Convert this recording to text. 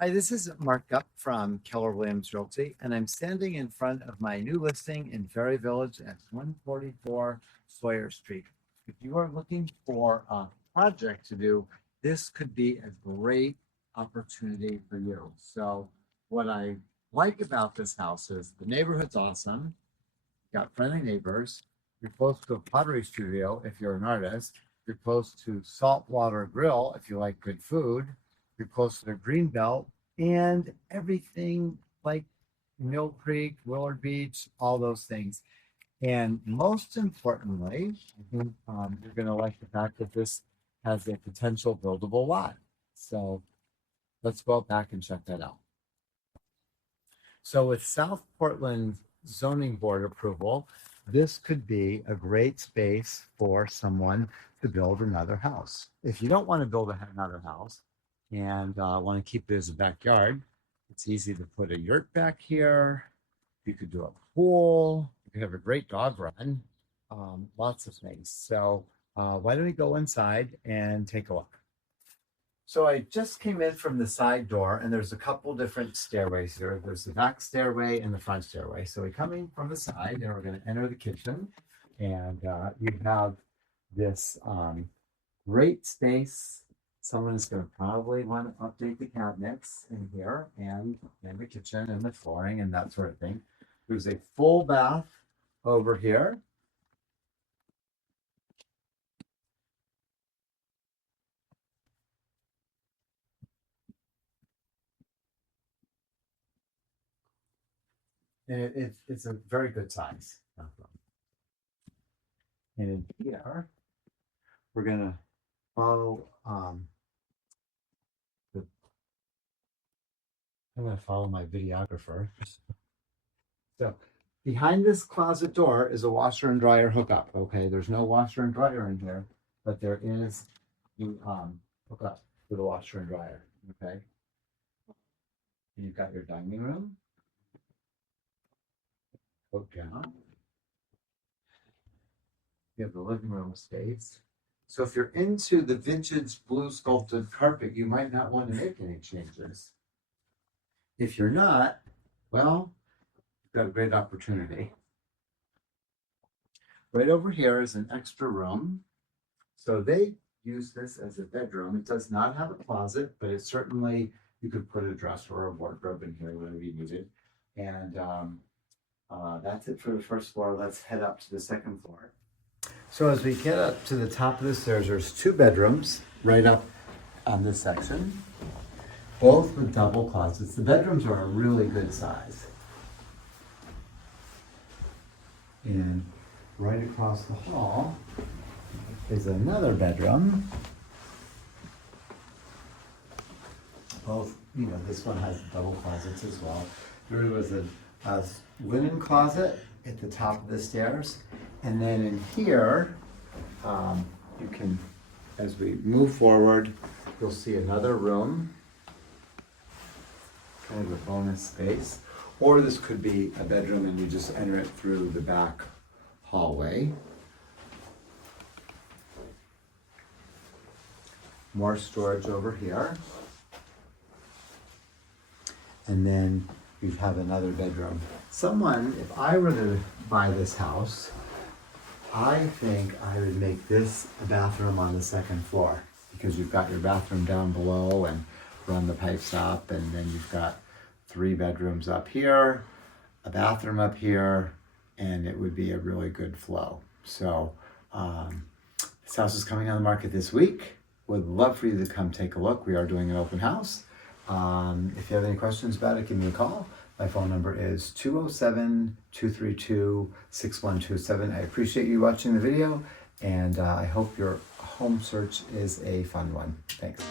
Hi, this is Mark Gupp from Keller Williams Realty, and I'm standing in front of my new listing in Ferry Village at 144 Sawyer Street. If you are looking for a project to do, this could be a great opportunity for you. So what I like about this house is the neighborhood's awesome. Got friendly neighbors. You're close to a pottery studio if you're an artist. You're close to Saltwater Grill if you like good food. You're close to the Greenbelt and everything like Mill Creek, Willard Beach, all those things. And most importantly, I think you're going to like the fact that this has a potential buildable lot. So let's go back and check that out. So with South Portland zoning board approval, this could be a great space for someone to build another house. If you don't want to build another house and want to keep it as a backyard, it's easy to put a yurt back here. You could do a pool. You could have a great dog run. Lots of things. So why don't we go inside and take a look? So I just came in from the side door, and there's a couple different stairways here. There's the back stairway and the front stairway. So we're coming from the side, and we're going to enter the kitchen, and you have this great space. Someone is going to probably want to update the cabinets in here and in the kitchen and the flooring and that sort of thing. There's a full bath over here. And it's a very good size. And in here, we're going to follow I'm going to follow my videographer. So behind this closet door is a washer and dryer hookup. Okay, there's no washer and dryer in here, but there is you hook up for the washer and dryer. Okay, and you've got your dining room. Go down. You have the living room space. So if you're into the vintage blue sculpted carpet, you might not want to make any changes. If you're not, well, you've got a great opportunity. Right over here is an extra room. So they use this as a bedroom. It does not have a closet, but it certainly, you could put a dresser or a wardrobe in here, whatever you needed. And that's it for the first floor. Let's head up to the second floor. So as we get up to the top of the stairs, there's two bedrooms right up on this section, both with double closets. The bedrooms are a really good size. And right across the hall is another bedroom. Both, this one has double closets as well. There was a linen closet at the top of the stairs. And then in here, you can, as we move forward, you'll see another room, kind of a bonus space. Or this could be a bedroom and you just enter it through the back hallway. More storage over here. And then you have another bedroom. If I were to buy this house, I think I would make this a bathroom on the second floor, because you've got your bathroom down below and run the pipes up, and then you've got 3 bedrooms up here, a bathroom up here, and it would be a really good flow. So this house is coming on the market this week. Would love for you to come take a look. We are doing an open house. If you have any questions about it, give me a call. My phone number is 207-232-6127. I appreciate you watching the video, and I hope your home search is a fun one. Thanks.